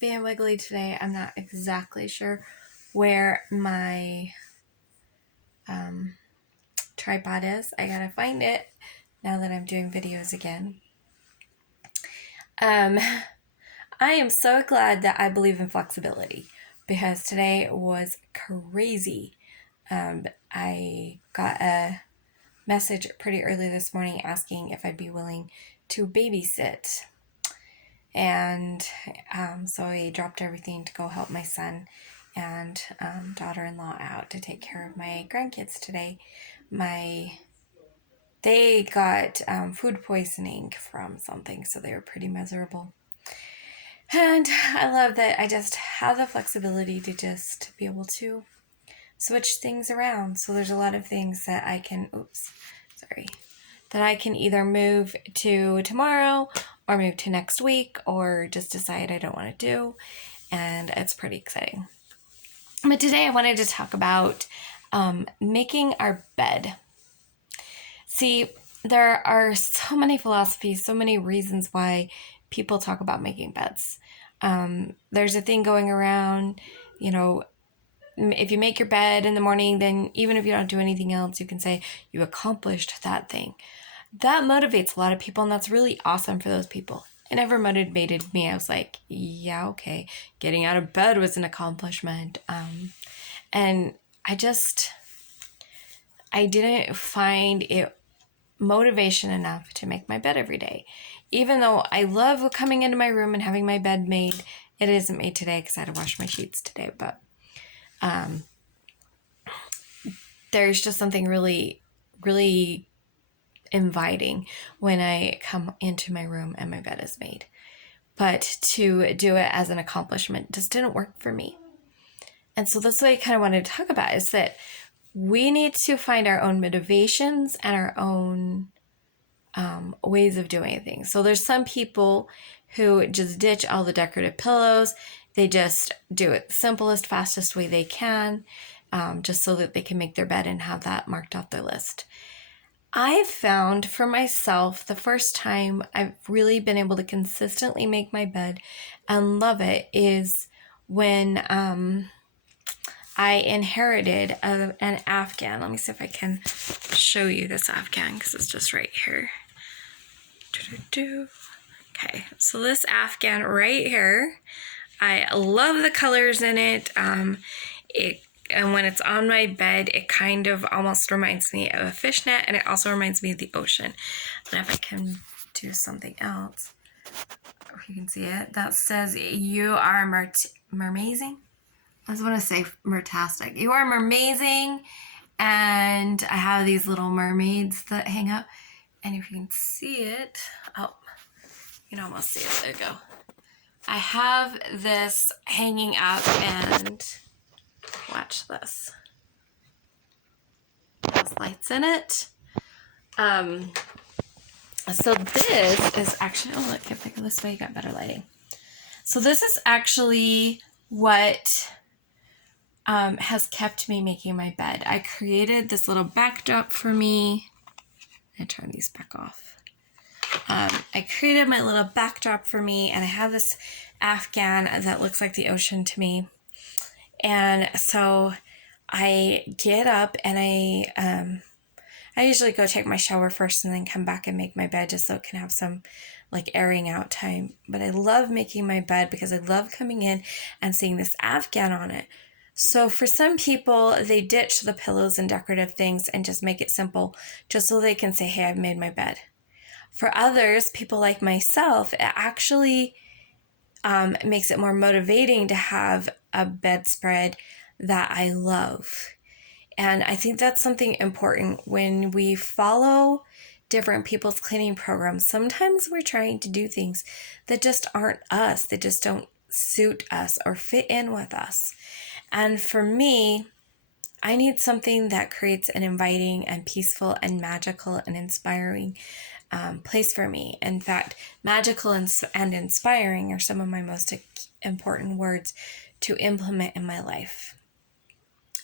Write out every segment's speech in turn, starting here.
being wiggly today. I'm not exactly sure where my tripod is. I gotta find it now that I'm doing videos again. I am so glad that I believe in flexibility because today was crazy. I got a message pretty early this morning asking if I'd be willing to babysit. And so I dropped everything to go help my son and daughter-in-law out to take care of my grandkids today. They got food poisoning from something, so they were pretty miserable. And I love that I just have the flexibility to just be able to switch things around. So there's a lot of things that I can, that I can either move to tomorrow or move to next week or just decide I don't want to do. And it's pretty exciting. But today I wanted to talk about making our bed. See, there are so many philosophies, so many reasons why people talk about making beds. There's a thing going around, if you make your bed in the morning, then even if you don't do anything else, you can say you accomplished that thing. That motivates a lot of people, and that's really awesome for those people. It never motivated me. I was like, yeah, okay, getting out of bed was an accomplishment. And I didn't find it motivation enough to make my bed every day. Even though I love coming into my room and having my bed made, it isn't made today because I had to wash my sheets today, but there's just something really, really inviting when I come into my room and my bed is made. But to do it as an accomplishment just didn't work for me. And so that's what I kind of wanted to talk about, is that we need to find our own motivations and our own ways of doing things. So there's some people who just ditch all the decorative pillows. They just do it the simplest, fastest way they can, just so that they can make their bed and have that marked off their list. I've found for myself, the first time I've really been able to consistently make my bed and love it is when I inherited an Afghan. Let me see if I can show you this Afghan because it's just right here. Okay, so this Afghan right here, I love the colors in it. And when it's on my bed, it kind of almost reminds me of a fishnet, and it also reminds me of the ocean. And if I can do something else, if you can see it, that says, "You are mermazing." I just want to say mertastic. You are mermazing. And I have these little mermaids that hang up. And if you can see it, you can almost see it. There you go. I have this hanging up, and watch this. It has lights in it. So this is actually, look, if I go this way, you got better lighting. So this is actually what has kept me making my bed. I created this little backdrop for me. I'm going to turn these back off. I created my little backdrop for me, and I have this Afghan that looks like the ocean to me. And so I get up and I usually go take my shower first and then come back and make my bed just so it can have some like airing out time. But I love making my bed because I love coming in and seeing this Afghan on it. So for some people, they ditch the pillows and decorative things and just make it simple just so they can say, hey, I've made my bed. For others, people like myself, it actually makes it more motivating to have a bedspread that I love. And I think that's something important when we follow different people's cleaning programs. Sometimes we're trying to do things that just aren't us, that just don't suit us or fit in with us. And for me, I need something that creates an inviting and peaceful and magical and inspiring place for me. In fact, magical and inspiring are some of my most important words to implement in my life.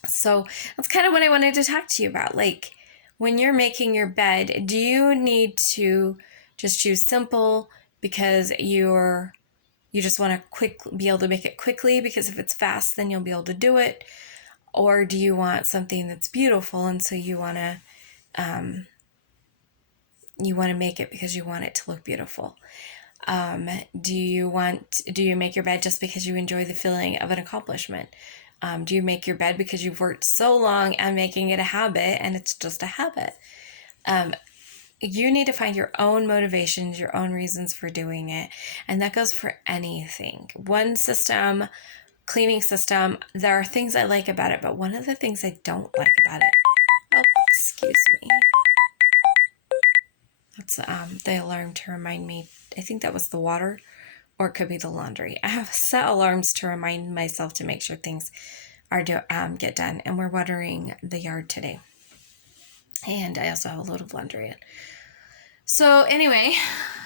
So that's kind of what I wanted to talk to you about. Like, when you're making your bed, do you need to just choose simple because you're You just want to be able to make it quickly because if it's fast, then you'll be able to do it? Or do you want something that's beautiful, and so you want to make it because you want it to look beautiful? Do you make your bed just because you enjoy the feeling of an accomplishment? Do you make your bed because you've worked so long on making it a habit and it's just a habit? You need to find your own motivations, your own reasons for doing it. And that goes for anything. One system, cleaning system, there are things I like about it, but one of the things I don't like about it, oh, excuse me. That's the alarm to remind me. I think that was the water, or it could be the laundry. I have set alarms to remind myself to make sure things are get done. And we're watering the yard today. And I also have a load of laundry in. So anyway,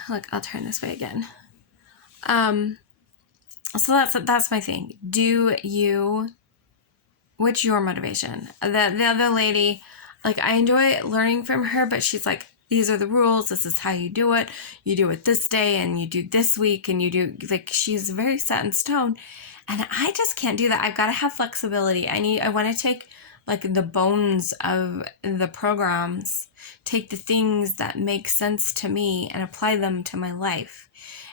look, I'll turn this way again. So that's my thing. What's your motivation? The other lady, like, I enjoy learning from her, but she's like, these are the rules. This is how you do it. You do it this day and you do this week and you do, like, she's very set in stone. And I just can't do that. I've got to have flexibility. I want to take like the bones of the programs, take the things that make sense to me and apply them to my life.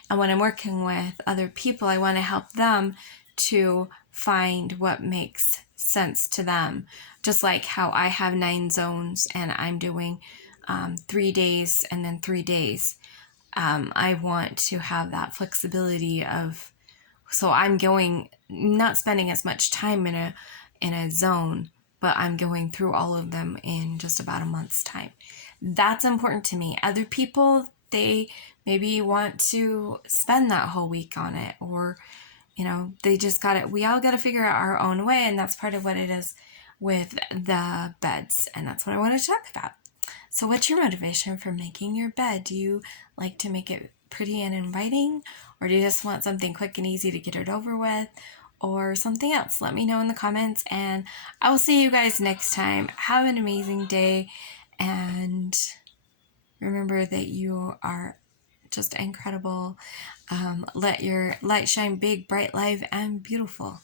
And when I'm working with other people, I want to help them to find what makes sense to them. Just like how I have 9 zones and I'm doing 3 days and then 3 days. I want to have that flexibility of, so I'm not spending as much time in a zone, but I'm going through all of them in just about a month's time. That's important to me. Other people, they maybe want to spend that whole week on it, or, they just got it. We all got to figure out our own way. And that's part of what it is with the beds. And that's what I want to talk about. So what's your motivation for making your bed? Do you like to make it pretty and inviting? Or do you just want something quick and easy to get it over with? Or something else? Let me know in the comments, and I will see you guys next time. Have an amazing day, and remember that you are just incredible. Let your light shine big, bright, live, and beautiful.